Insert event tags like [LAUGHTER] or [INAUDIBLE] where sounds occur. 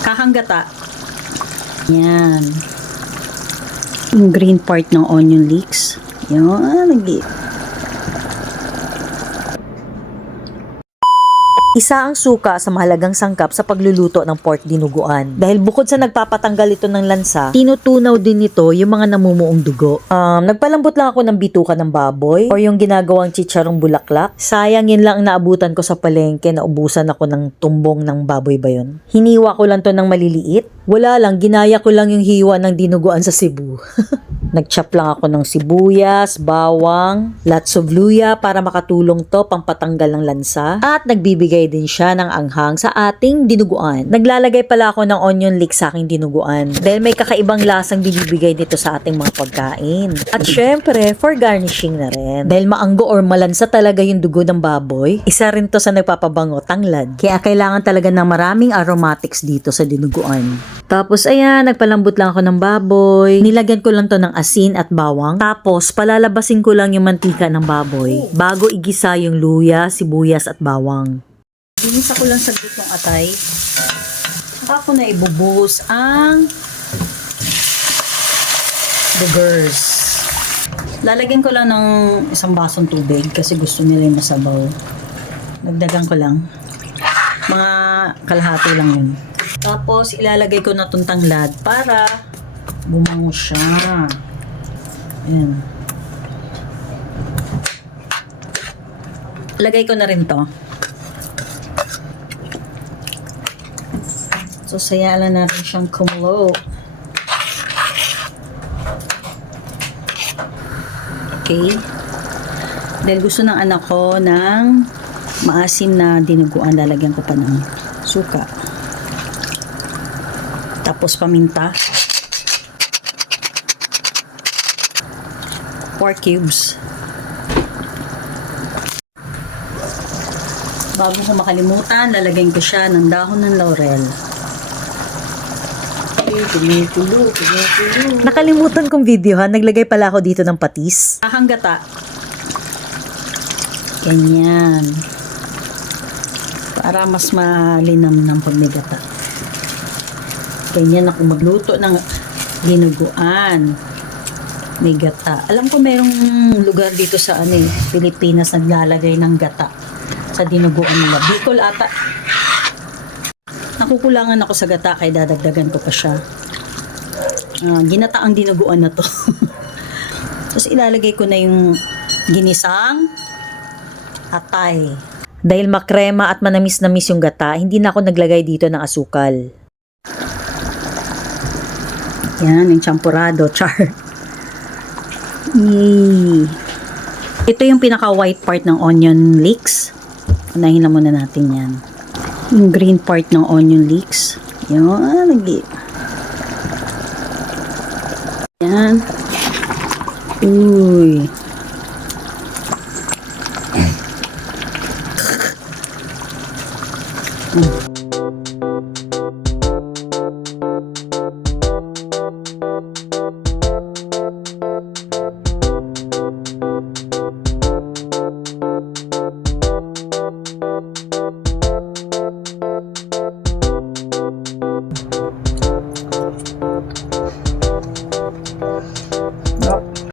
Kakanggata. Yan. Yung green part ng onion leeks. Yan, nag Isa ang suka sa mahalagang sangkap sa pagluluto ng pork dinuguan. Dahil bukod sa nagpapatanggal ito ng lansa, tinutunaw din nito yung mga namumuong dugo. Um, nagpalambot lang ako ng bituka ng baboy or yung ginagawang chicharong bulaklak. Sayang yun lang ang naabutan ko sa palengke na ubusan ako ng tumbong ng baboy ba yun. Hiniwa ko lang to ng maliliit. Wala lang, ginaya ko lang yung hiwa ng dinuguan sa Cebu. [LAUGHS] Nagchop lang ako ng sibuyas, bawang, lots of luya para makatulong to pampatanggal ng lansa. At nagbibigay din siya ng anghang sa ating dinuguan. Naglalagay pala ako ng onion leek sa aking dinuguan dahil may kakaibang lasang binibigay nito sa ating mga pagkain. At syempre, for garnishing na rin. Dahil maanggo or malansa talaga yung dugo ng baboy, isa rin to sa nagpapabango tanglad. Kaya kailangan talaga ng maraming aromatics dito sa dinuguan. Tapos ayan, nagpalambot lang ako ng baboy. Nilagyan ko lang to ng asin at bawang. Tapos palalabasin ko lang yung mantika ng baboy bago igisa yung luya, sibuyas at bawang. Binisa ko lang saglit yung atay. Saka ko na ibubuhos ang boogers. Lalagyan ko lang ng isang basong tubig kasi gusto nila yung masabaw. Nagdagan ko lang. Mga kalahati lang yun. Tapos ilalagay ko na itong tanglad para bumango siya. Ayan. Lagay ko na rin to. So, sayalan natin siyang kumulo. Okay. Dahil gusto ng anak ko ng maasim na dinuguan, lalagyan ko pa ng suka. Tapos paminta. Pork cubes. Bago ko makalimutan, lalagyan ko siya ng dahon ng laurel. Ay, Kumukulo, kumukulo. Nakalimutan kong videohan, naglagay pala ako dito ng patis. Kakanggata. Ganyan. Para mas malinam ng pagmigata. Ganyan ako magluto ng dinuguan. May gata. Alam ko merong lugar dito sa ano eh, Pilipinas naglalagay ng gata sa dinuguan nila. Bicol ata. Nakukulangan ako sa gata kaya dadagdagan ko pa siya. Ah, ginata ang dinuguan na to. [LAUGHS] Tapos ilalagay ko na yung ginisang atay. Dahil makrema at manamis-namis yung gata, hindi na ako naglagay dito ng asukal. Yan, yung champurado, char. Yay. Ito yung pinaka-white part ng onion leeks. Unahin na muna natin yan. Yung green part ng onion leeks. Yan, lagi. Yan. Uy.